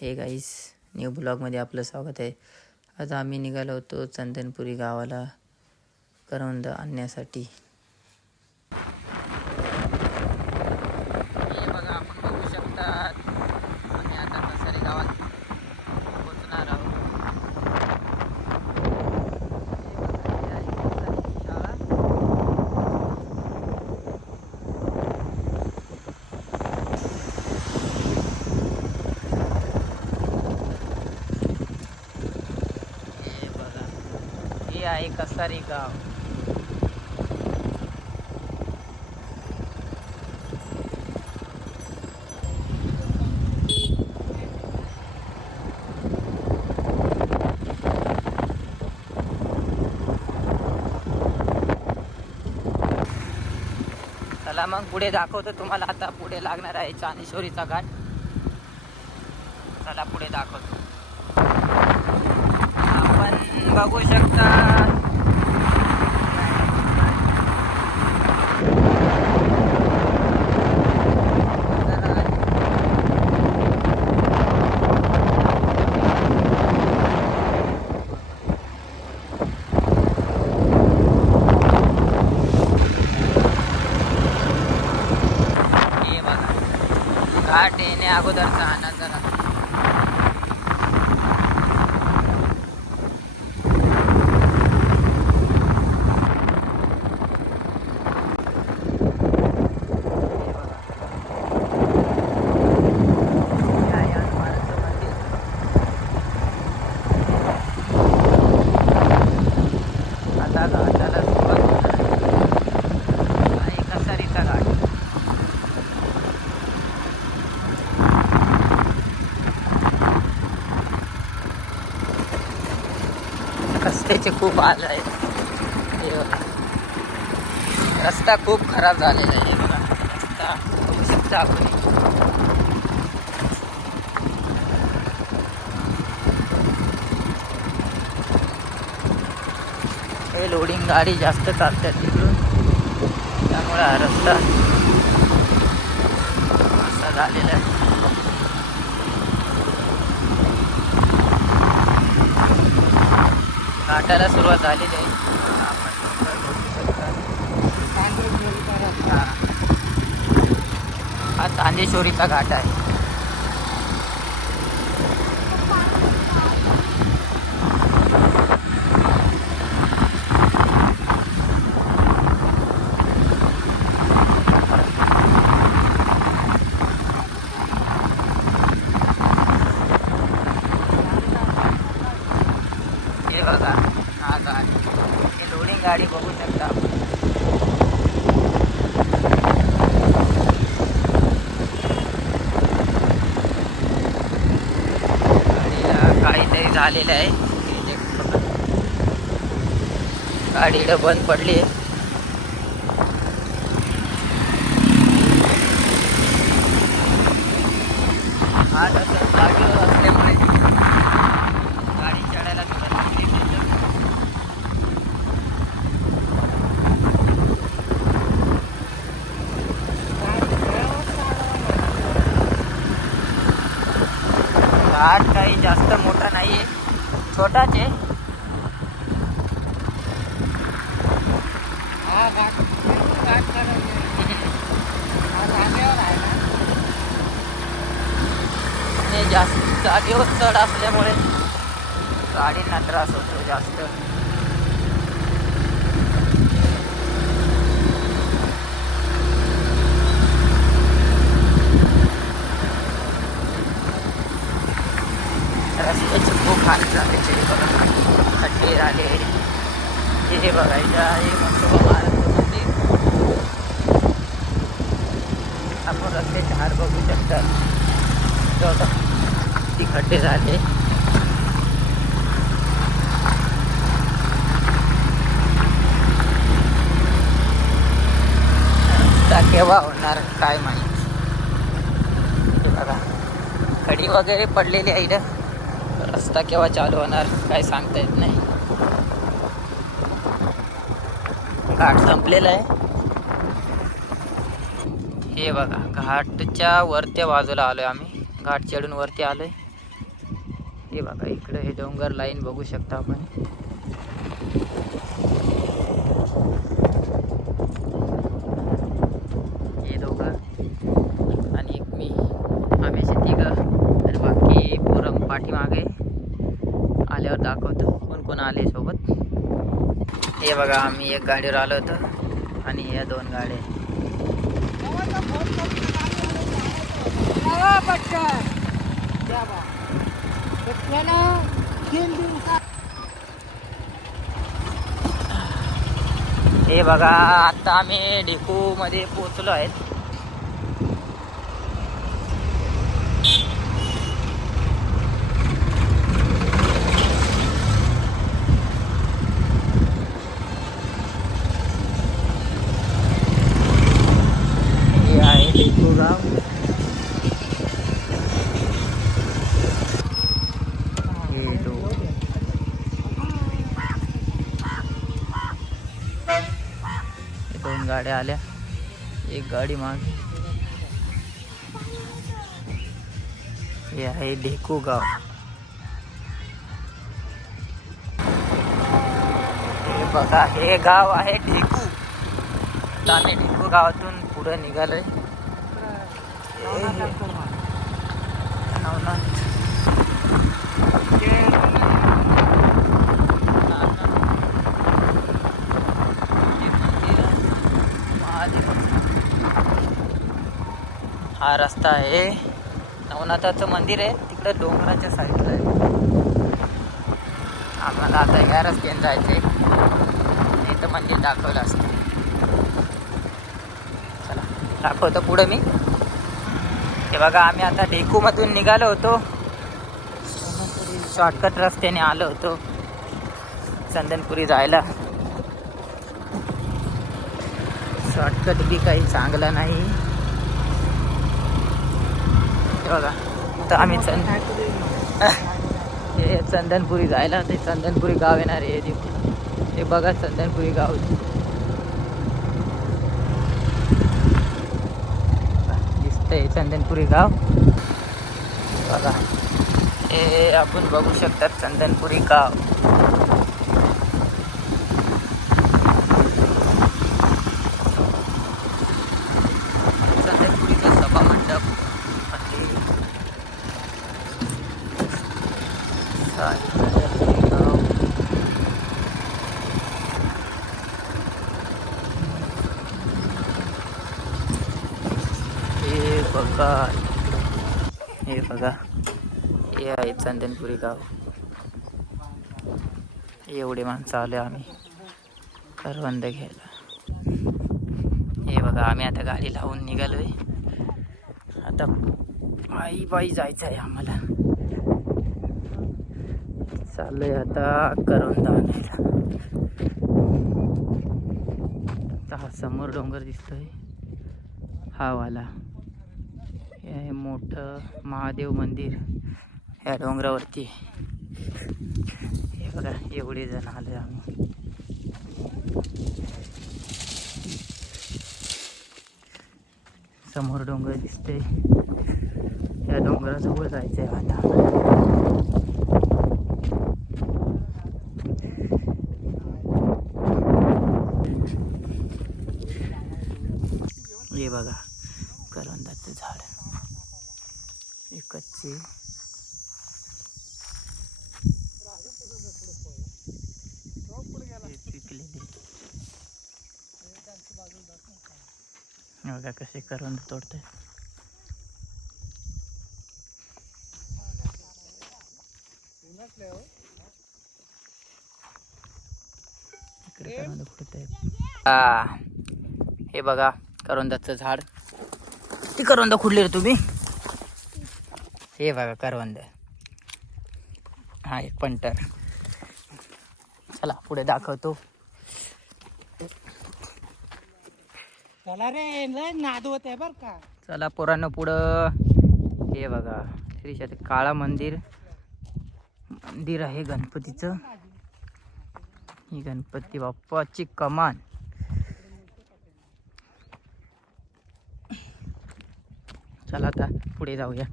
Hey guys, new ब्लॉगमध्ये आपलं स्वागत आहे. आज आम्ही निघालो होतो चंदनपुरी गावाला करवंद आणण्यासाठी. हे बघा, आपण बघू शकता आम्ही आता कसारी गावात पोचणार आहोत. हे आहे कसारी गाव. चला मग पुढे दाखवतो तुम्हाला. आता पुढे लागणार आहे चांदेश्वरीचा घाट. चला पुढे दाखवतो. आपण बघू शकता घाट येण्या अगोदरचा हा नजारा. आता घाटाला सुरुवात आहे कसारीचा घाट. रस्त्याचे खूप हाल आहेत. रस्ता खूप खराब झालेला आहे. बघा, रस्ता बघू शकता आपण. हे लोडिंग गाडी जास्त चालतात तिकडून, त्यामुळे हा रस्ता असा झालेला आहे. घाटाला सुरुवात झालेली आहे. हा चांदेश्वरीचा घाट आहे. हे बघा, हा घाट. हे लोडिंग गाडी बघू शकता आपण. काहीतरी झालेलं आहे. गाडी इकडं बंद पडली आहे. हा तसं जागेवर असल्यामुळे गाडी चढायला थोडं तकलीफ येतं. घाट काही जास्त मोठा नाही आहे, छोटाच आहे. जास्त जागेवर चढ असल्यामुळे गाडींना त्रास होतो जास्त. रस्त्याचे खूप हाल झाले. खड्डे झाले. हे बघायचं आहे मस्त महाराष्ट्र मंदिर. आपण रस्त्याचे हाल बघू शकतात. ती खड्डे झाले. रस्ता केव्हा होणार काय माहित. हे बघा, खडी वगैरे पडलेली आहे इथं. रस्ता केव्हा चालू होणार काय सांगता येत नाही. घाट संपलेला आहे. हे बघा, घाटच्या वरच्या बाजूला आलोय आम्ही. घाट चढून वरती आलोय. हे बघा इकडे हे डोंगर लाईन बघू शकता आपण. हे दोघं आणि एक मी, आम्ही असे तिघं आणि बाकी पोरं पाठीमागे. आल्यावर दाखवतो कोण कोण आले सोबत. हे बघा आम्ही एक गाडीवर आलो होतो आणि या 2 गाड्या. हे बघा आता आम्ही ढेकू मध्ये पोहोचलो आहेत. हे आहे ढेकू गाव. दोन गाड्या आल्या, एक गाडी मागे. हे आहे ढेकू गाव. हे बघा हे गाव आहे ढेकू. आता आम्ही ढेकू गावातून पुढे निघालोय. नवनाथ हा रस्ता आहे. नवनाथाचं मंदिर आहे तिकडे डोंगराच्या साईडला आहे. आम्हाला आता या रस्त्याने जायचं आहे. नाही तर मंदिर दाखवलं असतं. चला दाखवतो पुढे मी. हे बघा आम्ही आता ढेकूमधून निघालो होतो. शॉर्टकट रस्त्याने आलो होतो चंदनपुरी जायला. शॉर्टकट बी काही चांगला नाही. बघा तर आम्ही हे चंदनपुरी जायला, ते चंदनपुरी गाव येणार आहे तिथे. हे बघा चंदनपुरी गाव दिसतंय. चंदनपुरी गाव बघा हे आपण बघू शकतात. चंदनपुरी गाव चंदनपुरीचा सभा मंडप. हे बघा हे आहे चंदनपुरी गाव. एवढे माणसं आले आम्ही करवंद घ्यायला. हे बघा आम्ही आता गाडी लावून निघालोय. आता पायी जायचं आहे आम्हाला. चाललोय आता करवंद आणायला. आता हा समोर डोंगर दिसतोय हा वाला. हे मोठं महादेव मंदिर ह्या डोंगरावरती. हे बघा एवढे जण आले आम्ही. समोर डोंगर दिसते. या डोंगराजवळ जायचंय आता. हे बघा करवंदाचं झाड एकच. बघा कसे करवंद तोडते. इकडे करवंद फुटते. हे बघा करवंदाचं झाड. ती करवंद खुडली रे तुम्ही. हे बघा करवंद. हा एक पंटर. चला पुढे दाखवतो. चला रे नाद होत आहे बर का. चला पोरांनो पुढं. हे बघा श्री काळा मंदिर आहे गणपतीचं. ही गणपती बाप्पाची कमान. चला आता पुढे जाऊया.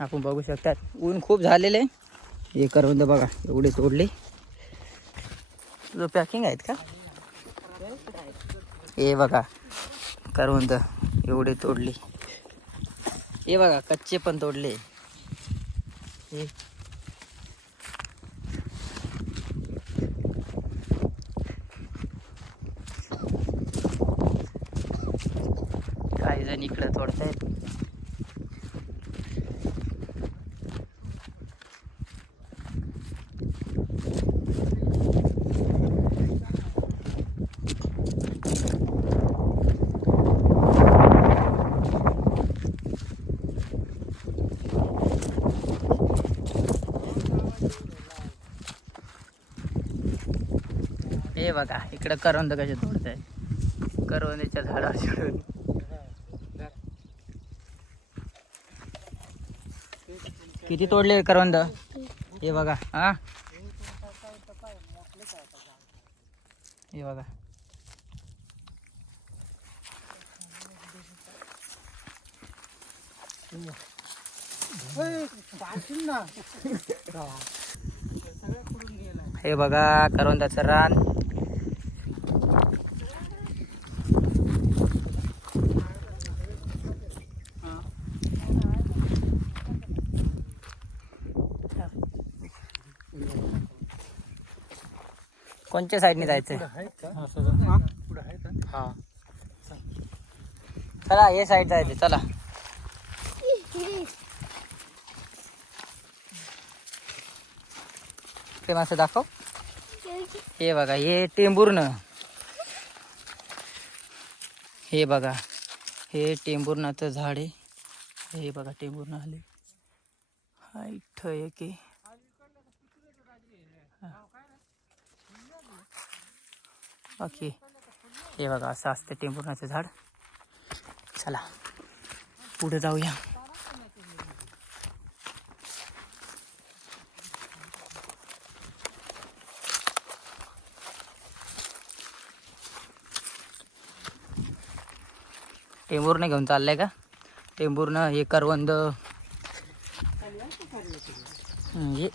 आपण बघू शकतात ऊन खूप झालेले. हे करवंद बघा एवढे तोडले. तुझं पॅकिंग आहेत का? हे बघा करवंद एवढे तोडले. हे बघा कच्चे पण तोडले. हे काही जण इकडे तोडतायत. हे बघा इकडं करवंद कसे तोडताय. करवंदीच्या झाडावर चढून. किती तोडले करवंद? हे बघा. हा हे बघा. हे बघा करवंदाचं रान. कोणत्या साईडने जायचंय? हा चला हे साईड जायचे. चला ते मासे दाखव. हे बघा हे टेंभूर्न. हे बघा हे टेंभूर्णाचं झाड आहे. हे बघा टेंभूर्ण आले. हा इथं एक आहे. ओके हे बघा असं असतं टेंभूर्णाचं झाड. चला पुढे जाऊया. टेंभूर्न घेऊन चाललंय का? टेंभूर्न हे करवंद. हे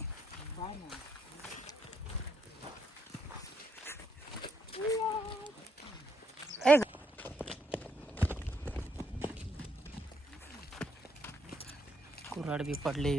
कुऱ्हाड बी पडले.